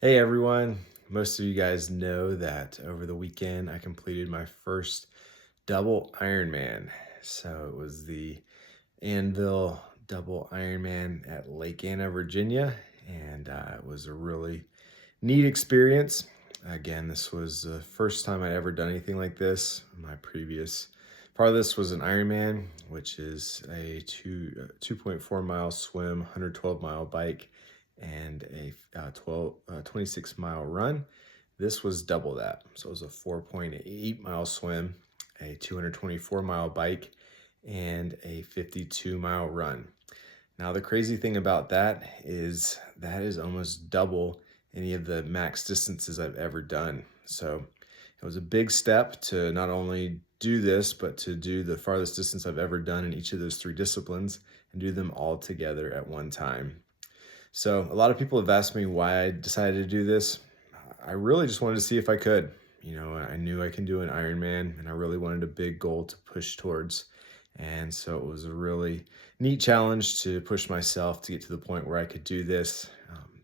Hey everyone, most of you guys know that over the weekend I completed my first double Ironman. So it was the Anvil Double Ironman at Lake Anna, Virginia, and it was a really neat experience. Again, this was the first time I'd ever done anything like this. My previous part of this was an Ironman, which is a 2.4 mile swim, 112-mile bike, and a 26-mile run. This was double that. So it was a 4.8-mile swim, a 224-mile bike, and a 52-mile run. Now, the crazy thing about that is almost double any of the max distances I've ever done. So it was a big step to not only do this, but to do the farthest distance I've ever done in each of those three disciplines and do them all together at one time. So a lot of people have asked me why I decided to do this. I really just wanted to see if I could. I knew I can do an Ironman, and I really wanted a big goal to push towards. And so it was a really neat challenge to push myself to get to the point where I could do this.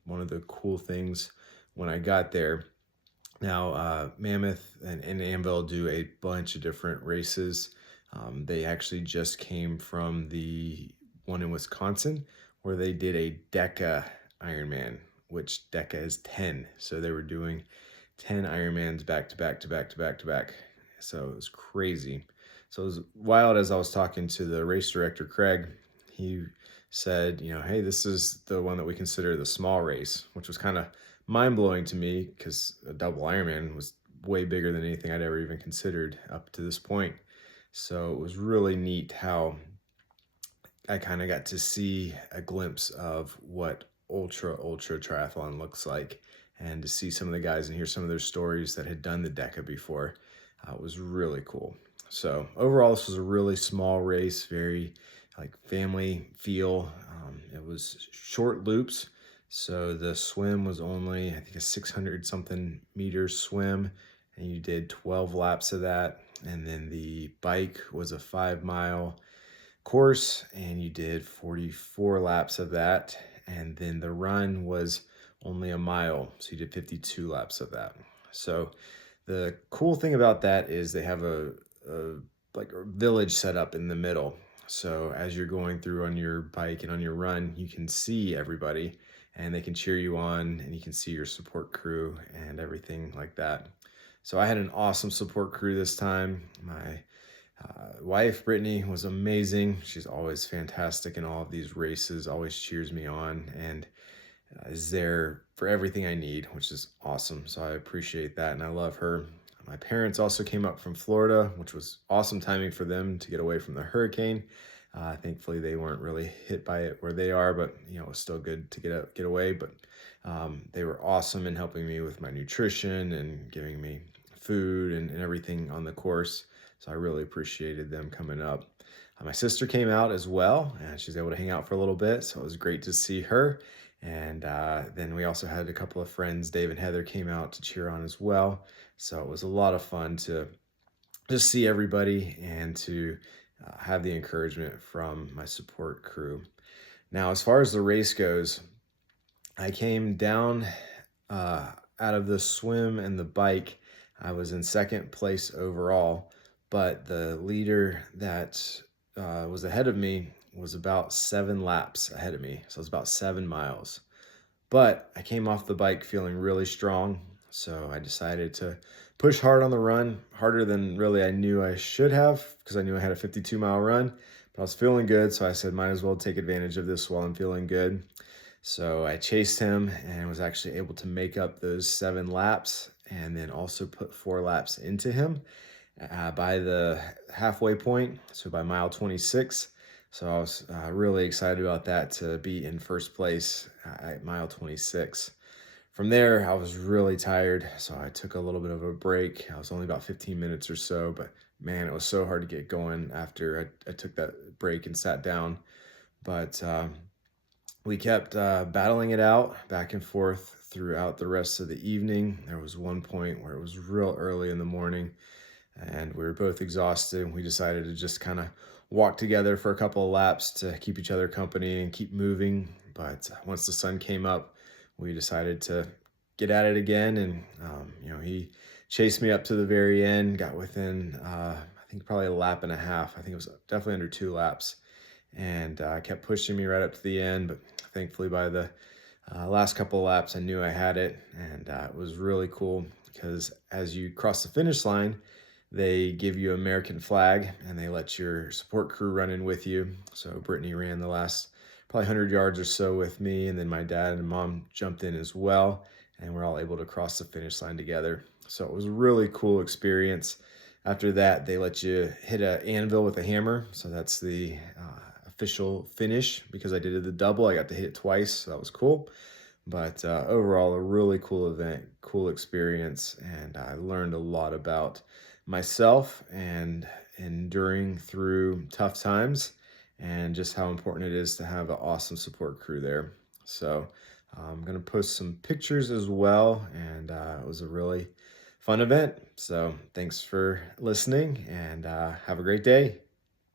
One of the cool things when I got there, now Mammoth and Anvil do a bunch of different races. They actually just came from the one in Wisconsin where they did a DECA Ironman, which DECA is 10. So they were doing 10 Ironmans back to back to back to back to back. So it was crazy. So it was wild. As I was talking to the race director, Craig, he said, hey, this is the one that we consider the small race, which was kind of mind blowing to me because a double Ironman was way bigger than anything I'd ever even considered up to this point. So it was really neat how I kind of got to see a glimpse of what ultra triathlon looks like, and to see some of the guys and hear some of their stories that had done the DECA before. Was really cool. So overall, this was a really small race, very like family feel. It was short loops. So the swim was only, I think, a 600 something meters swim, and you did 12 laps of that. And then the bike was a 5 mile course, and you did 44 laps of that. And then the run was only a mile, so you did 52 laps of that. So the cool thing about that is they have a like a village set up in the middle. So as you're going through on your bike and on your run, you can see everybody and they can cheer you on, and you can see your support crew and everything like that. So I had an awesome support crew this time. My wife, Brittany, was amazing. She's always fantastic in all of these races, always cheers me on, and is there for everything I need, which is awesome. So I appreciate that, and I love her. My parents also came up from Florida, which was awesome timing for them to get away from the hurricane. Thankfully, they weren't really hit by it where they are, but it was still good to get away. But they were awesome in helping me with my nutrition and giving me food and everything on the course. So I really appreciated them coming up. My sister came out as well, and she's able to hang out for a little bit. So it was great to see her. And then we also had a couple of friends, Dave and Heather, came out to cheer on as well. So it was a lot of fun to just see everybody and to have the encouragement from my support crew. Now, as far as the race goes, I came down out of the swim and the bike. I was in second place overall, but the leader that was ahead of me was about 7 laps ahead of me. So it was about 7 miles. But I came off the bike feeling really strong. So I decided to push hard on the run, harder than really I knew I should have, because I knew I had a 52-mile run. But I was feeling good, so I said, might as well take advantage of this while I'm feeling good. So I chased him and was actually able to make up those 7 laps, and then also put 4 laps into him by the halfway point, so by mile 26. So I was really excited about that, to be in first place at mile 26. From there, I was really tired, so I took a little bit of a break. I was only about 15 minutes or so, but man, it was so hard to get going after I took that break and sat down. But we kept battling it out back and forth throughout the rest of the evening. There was one point where it was real early in the morning, and we were both exhausted. We decided to just kind of walk together for a couple of laps to keep each other company and keep moving. But once the sun came up, we decided to get at it again. And, he chased me up to the very end, got within, I think probably a lap and a half. I think it was definitely under 2 laps, and kept pushing me right up to the end. But thankfully by the last couple of laps, I knew I had it. And it was really cool because as you cross the finish line, they give you an American flag and they let your support crew run in with you. So Brittany ran the last probably 100 yards or so with me, and then my dad and mom jumped in as well, and we're all able to cross the finish line together. So it was a really cool experience. After that, they let you hit an anvil with a hammer. So that's the official finish. Because I did the double, I got to hit it twice. So that was cool. But overall, a really cool event, cool experience. And I learned a lot about myself and enduring through tough times, and just how important it is to have an awesome support crew there. So I'm going to post some pictures as well. And it was a really fun event. So thanks for listening, and have a great day.